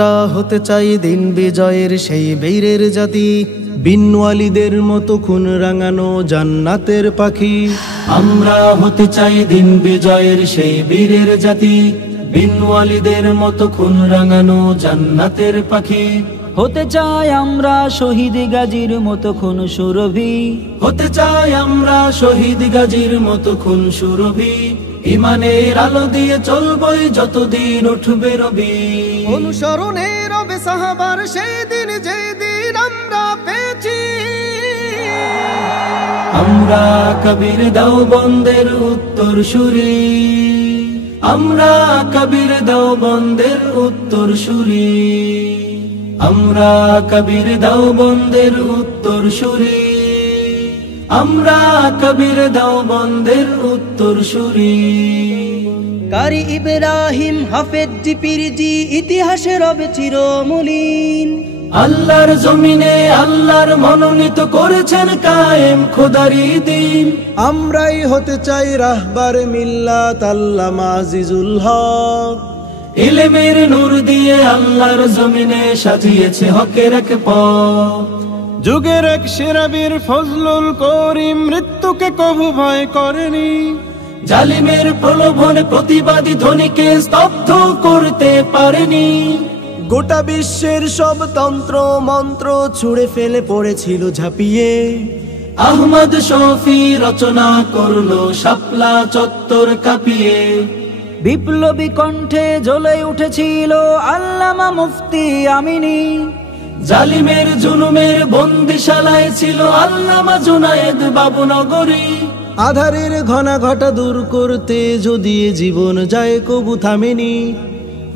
আমরা হতে চাই দিন বিজয়ের সেই বীরের জাতি, বিনওয়ালিদের মতো খুন রাঙানো জান্নাতের পাখি। আমরা হতে চাই দিন বিজয়ের সেই বীরের জাতি, বিনওয়ালিদের মতো খুন রাঙানো জান্নাতের পাখি। হতে চাই আমরা শহীদ গাজীর মতো খুন সুরভি, হতে চাই আমরা শহীদ গাজীর মতো খুন সুরভি। ইমানের আলো দিয়ে চলবই যতদিন উঠবে রবি। অনুসরণে রবে সাহাবার সেই দিন যেই দিন আমরা পেয়েছি। আমরা কবির দেওবন্দের উত্তর সুরি, আমরা কবির দেওবন্দের উত্তর সুরি, আমরা কবির দেওবন্দের উত্তর সুরি, আমরা কবির দেওবন্দের উত্তর সুরি। কারি ইব্রাহিম হাফেজ জি পীরজি ইতিহাসে রবে চিরমলিন। আল্লাহর জমিনে আল্লাহর মনোনীত করেছেন কায়েম খোদারি দিন। আমরাই হতে চাই রাহবার মিল্লাত আল্লামা আজিজুল হক। ইলমের নূর দিয়ে আল্লাহর জমিনে সাজিয়েছে হকের এক পথ। যুগের এক সেরা বীর ফজলুল করিম মৃত্যুকে কভু ভয় করেনি। জালিমের প্রলোভনে প্রতিবাদী ধ্বনিকে স্তব্ধ করতে পারেনি। গোটা বিশ্বের সব তন্ত্র মন্ত্র ছুঁড়ে ফেলে পড়েছিল ঝাঁপিয়ে। আহমদ শফি রচনা করলো শাপলা চত্বর কাঁপিয়ে। বিপ্লবী কণ্ঠে জ্বলে উঠেছিল আল্লামা মুফতি আমিনী। জালিমের জুলুমের বন্দিশালায় ছিল আল্লামা জুনায়েদ বাবুনগরী। আধারের ঘনা ঘটা দূর করতে যদি জীবন যায় কবু থামেনি।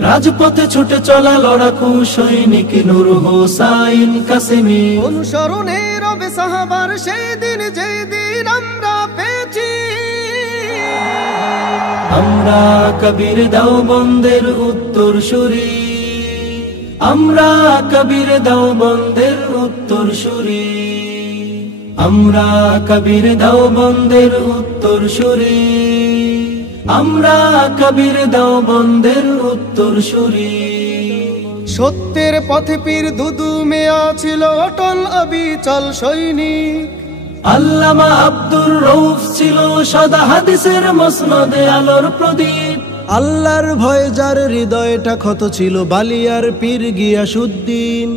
রাজপথে ছুটে চলা লড়াকু সৈনিক নূর হোসাইন কাসেমি। অনুসরণে রবে সাহাবার সেই দিন যেই দিন আমরা পেয়েছি। আমরা কবির দেওবন্দের উত্তর সুরি, আমরা কবির দেওবন্দের উত্তর সুরি, আমরা কবির দেওবন্দের উত্তর সুরি, আমরা কবির দেওবন্দের উত্তর সুরি। সত্যের পথে পীর দুদু মিয়া ছিল অটল অবিচল সৈনিক। আল্লামা আব্দুর রউফ ছিল সদা হাদিসের মসনদে আলোর প্রদীপ। আল্লাহর ভয়ে যার হৃদয়টা ক্ষত ছিল বালিয়ার পীর গিয়াসউদ্দিন।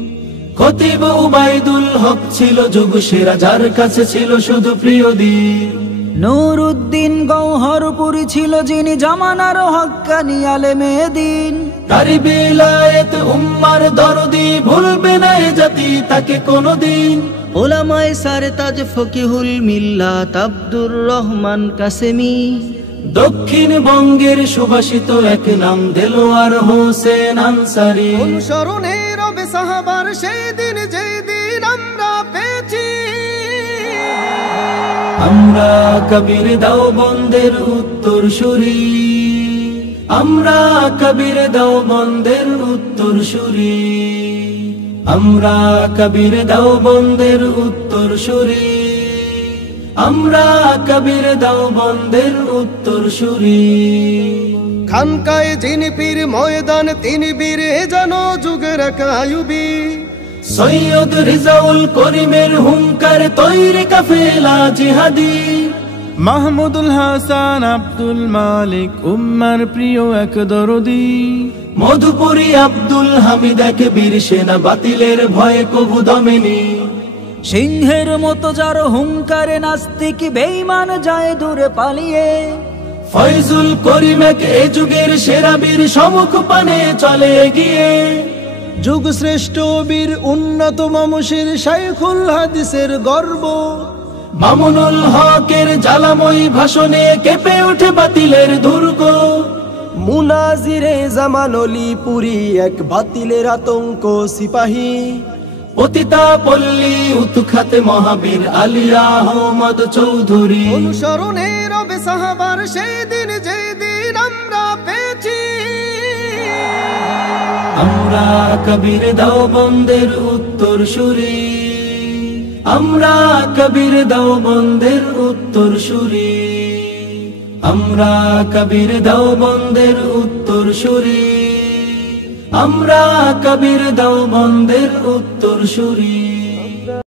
খতিব উবাইদুল হক ছিল যুগ সেরা যার কাছে ছিল শুধু প্রিয় দিন। নুরউদ্দিন গৌহরপুরী ছিল যিনি জামানার হক্কানি আলেমে দিন। তার বিলায়েত উম্মার দরদি ভুলবে না এ জাতি তাকে কোনদিন। ওলামায়ে সারতাজ ফকিহুল মিল্লাত আব্দুর রহমান কাসেমি। দক্ষিণবঙ্গের সুভাষিত এক নাম দেলোয়ার হোসেন আনসারী। অনুসরণে রবে সাহাবার সেই দিন যেই দিন আমরা পেয়েছি। আমরা কবির দেওবন্দের উত্তর সুরি, আমরা কবির দেওবন্দের উত্তর সুরি, আমরা কবির দেওবন্দের উত্তর সুরি, আমরা কবির দেওবন্দের উত্তর সুরি। খানকায় যিনি পীর ময়দান তিনি বীর এ যেন যুগের এক আয়ুবী। সৈয়দ রিজাউল করিমের হুঙ্কার তৈরি কাফেলা জিহাদি। মাহমুদুল হাসান আব্দুল মালিক উম্মার প্রিয় এক দরদি। মধুপুরী আব্দুল হামিদ এক বীর সেনা বাতিলের ভয়ে কবু দমেনি। সিংহের মতো যার হুঙ্কারে নাস্তিক বেঈমান যায় দূরে পালিয়ে। ফয়জুল করিম এক এ যুগের সেরা বীর সমুখ পানে চলে গিয়ে। যুগ শ্রেষ্ঠ বীর উন্নত মামুশের শাইখুল হাদিসের গর্ব। মামুনুল হকের জ্বালাময়ী ভাষণে কেঁপে ওঠে বাতিলের দুর্গ। মুনাজিরে জামান অলি পুরী এক বাতিলের আতঙ্ক সিপাহী। পতিতা পল্লী উৎখাতে মহাবীর আলী আহমদ চৌধুরী। অনুসরণে রবে সাহাবার সেই দিন যেই দিন আমরা পেয়েছি। আমরা কবির দেওবন্দের উত্তর সুরি, আমরা কবির দেওবন্দের উত্তর সুরি, আমরা কবির দেওবন্দের উত্তর সুরি, আমরা কবির দেওবন্দের উত্তরসূরি।